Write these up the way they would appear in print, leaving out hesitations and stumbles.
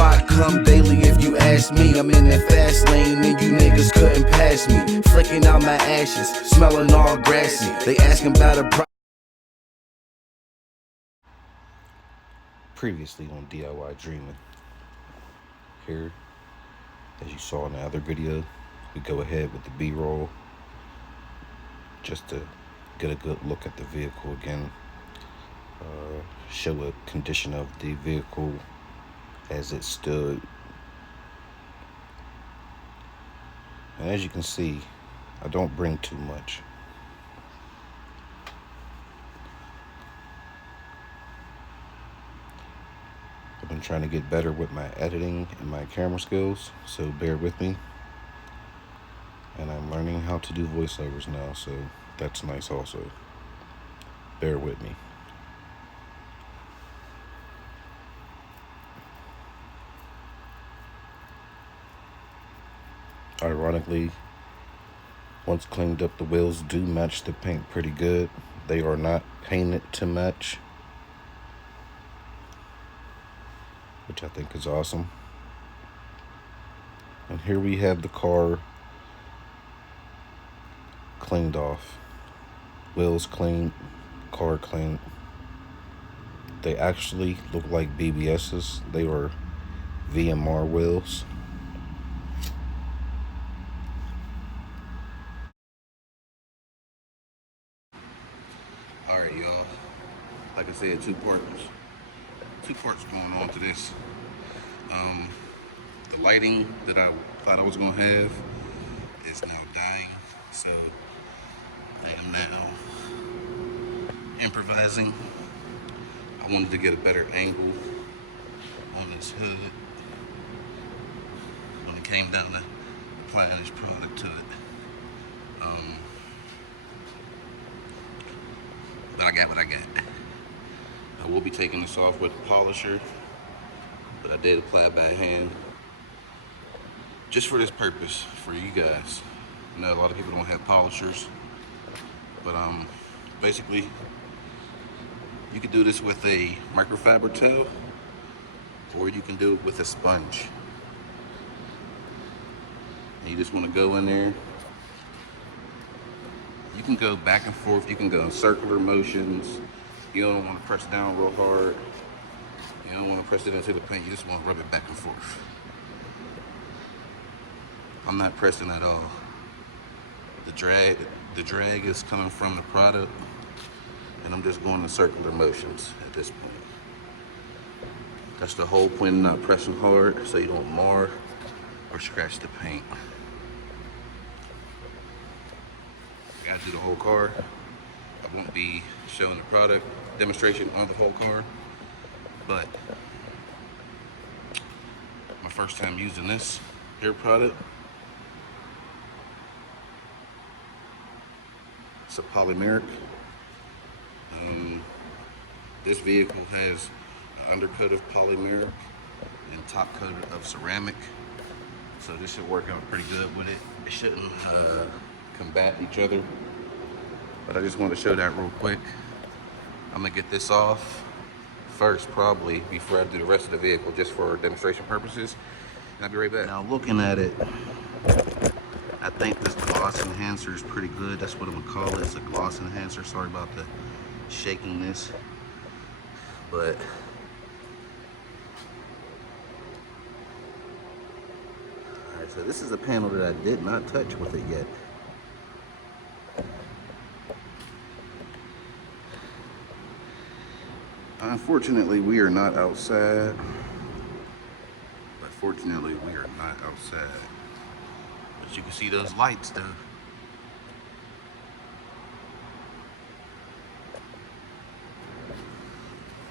spot come daily if you ask me. I'm in the fast lane and you niggas couldn't pass me. Flicking out my ashes, smelling all grassy. They asking about a Previously on DIY Dreaming. Here, as you saw in the other video, we go ahead with the B-roll just to get a good look at the vehicle again. Show a condition of the vehicle as it stood. And as you can see, I don't bring too much. I've been trying to get better with my editing and my camera skills, so bear with me. And I'm learning how to do voiceovers now, so that's nice also. Bear with me. Ironically, once cleaned up, the wheels do match the paint pretty good. They are not painted to match, which I think is awesome. And here we have the car cleaned off. Wheels clean, car clean. They actually look like BBS's. They are VMR wheels. Alright, y'all. Like I said, two parts going on to this. The lighting that I thought I was gonna have is now dying, so I am now improvising. I wanted to get a better angle on this hood when it came down to applying this product to it. But I got what I got. I will be taking this off with the polisher, but I did apply it by hand just for this purpose, for you guys. I know a lot of people don't have polishers, but basically you could do this with a microfiber towel, or you can do it with a sponge. And you just want to go in there. You can go back and forth, you can go in circular motions. You don't want to press down real hard. You don't want to press it into the paint, you just want to rub it back and forth. I'm not pressing at all. The drag is coming from the product, and I'm just going in circular motions at this point. That's the whole point of not pressing hard, so you don't mar or scratch the paint. I gotta do the whole car. I won't be showing the product demonstration on the whole car, but my first time using this hair product. It's a polymeric. This vehicle has an undercoat of polymeric and top coat of ceramic, so this should work out pretty good with it. It shouldn't combat each other, but I just want to show that real quick. I'm gonna get this off first, probably before I do the rest of the vehicle, just for demonstration purposes, and I'll be right back. Now, looking at it, I think this gloss enhancer is pretty good. That's what I'm gonna call it. It's a gloss enhancer. Sorry about the shakiness, but all right, so this is a panel that I did not touch with it yet. Unfortunately, we are not outside. But fortunately, we are not outside. But you can see those lights though.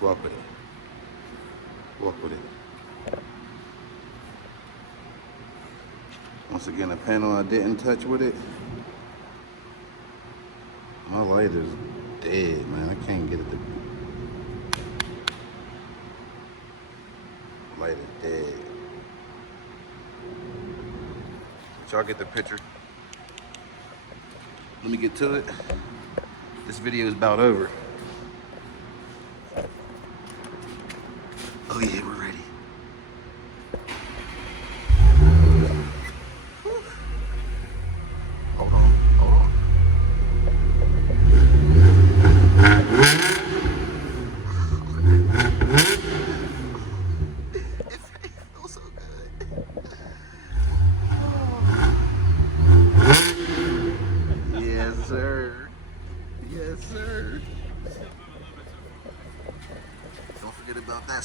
Walk with it. Walk with it. Once again, a panel I didn't touch with it. My light is dead, man. I can't get it to... Light is dead. But y'all get the picture. Let me get to it. This video is about over. Oh yeah, we're ready.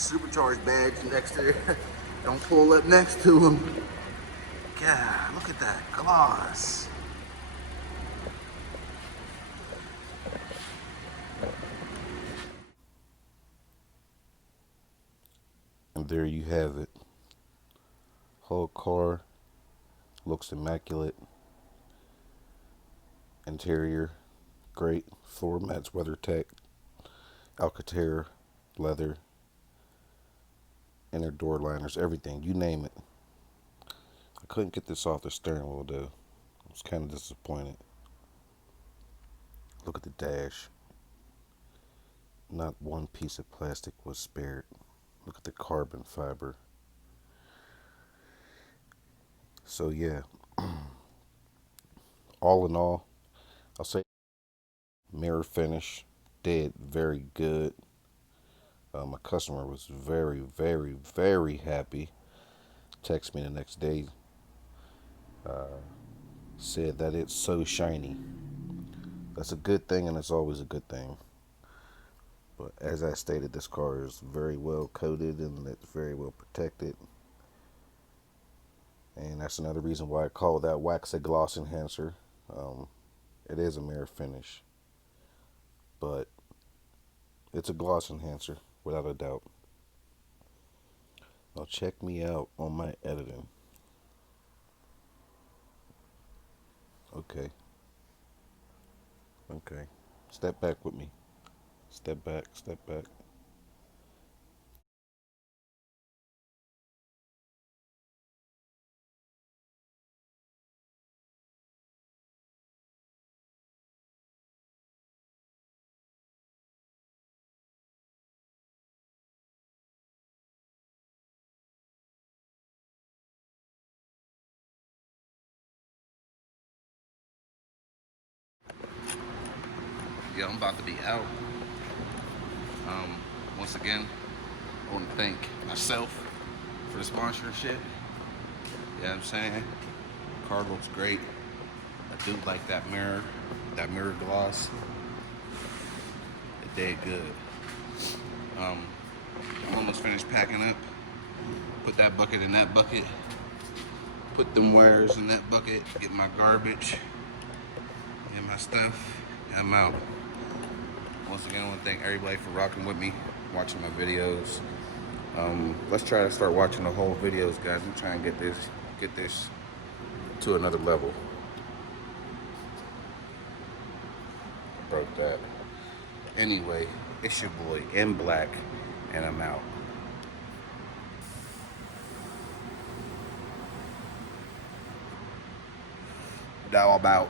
supercharged badge next to it. Don't pull up next to him. God, look at that gloss. And there you have it. Whole car looks immaculate. Interior, great. Floor mats, WeatherTech, Alcantara, leather, inner door liners, everything, you name it. I couldn't get this off the steering wheel though. I was kind of disappointed. Look at the dash. Not one piece of plastic was spared. Look at the carbon fiber. So yeah, all in all, I'll say mirror finish did very good. My customer was very, very, very happy. Texted me the next day, said that it's so shiny. That's a good thing, and it's always a good thing. But as I stated, this car is very well coated and it's very well protected. And that's another reason why I call that wax a gloss enhancer. It is a mirror finish, but it's a gloss enhancer without a doubt. Now check me out on my editing. Okay. Okay. Step back with me. Step back, step back. Yeah, I'm about to be out. Once again, I want to thank myself for the sponsorship. You know what I'm saying? Car looks great. I do like that mirror gloss. It did good. I'm almost finished packing up. Put that bucket in that bucket. Put them wires in that bucket. Get my garbage and my stuff. And I'm out. Once again, I want to thank everybody for rocking with me, watching my videos. Let's try to start watching the whole videos, guys. I'm trying to get this to another level. Broke that. Anyway, it's your boy M Black, and I'm out. Now I'm out.